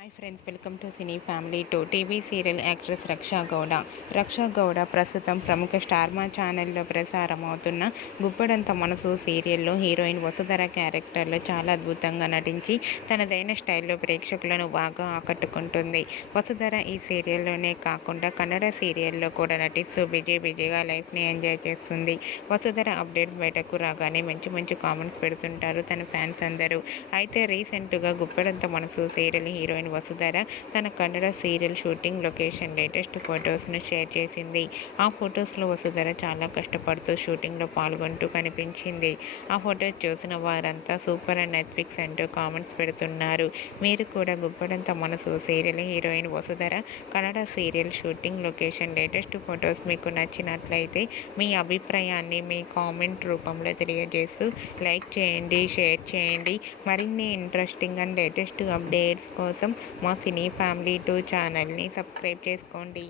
Hi friends, welcome to cine family 2. TV serial actress Raksha Gowda. Raksha Gowda ప్రస్తుతం ప్రముఖ star మా ఛానల్లో ప్రసారం అవుతున్న గుప్పడంత మనసు సీరియల్లో హీరోయిన్ వసుధర క్యారెక్టర్లో చాలా అద్భుతంగా నటించి తనదైన స్టైల్లో ప్రేక్షకులను బాగా ఆకట్టుకుంటుంది. వసుధర ఈ సీరియల్లోనే కాకుండా కన్నడ సీరియల్లో కూడా నటిస్తూ బిజీగా లైఫ్ని ఎంజాయ్ చేస్తుంది. వసుధర అప్డేట్స్ బయటకు రాగానే మంచి మంచి కామెంట్స్ పెడుతుంటారు తన ఫ్యాన్స్ అందరూ. అయితే రీసెంట్గా గుప్పడంత మనసు సీరియల్ హీరోయిన్ వసుధర తన Kannada serial shooting location latest ఫొటోస్ను షేర్ చేసింది. ఆ ఫొటోస్లో వసుధర చాలా కష్టపడుతూ షూటింగ్లో పాల్గొంటూ కనిపించింది. ఆ ఫొటోస్ చూసిన వారంతా సూపర్ అండ్ నెట్ఫ్లిక్స్ అంటూ కామెంట్స్ పెడుతున్నారు. మీరు కూడా గుప్పడంత మనసు serial heroine Vasudhara Kannada serial shooting location latest photos మీకు నచ్చినట్లయితే మీ అభిప్రాయాన్ని మీ కామెంట్ రూపంలో తెలియజేస్తూ లైక్ చేయండి, షేర్ చేయండి. మరిన్ని ఇంట్రెస్టింగ్ అండ్ లేటెస్ట్ అప్డేట్స్ కోసం మా సినీ ఫ్యామిలీ 2 ఛానల్ని సబ్స్క్రైబ్ చేసుకోండి.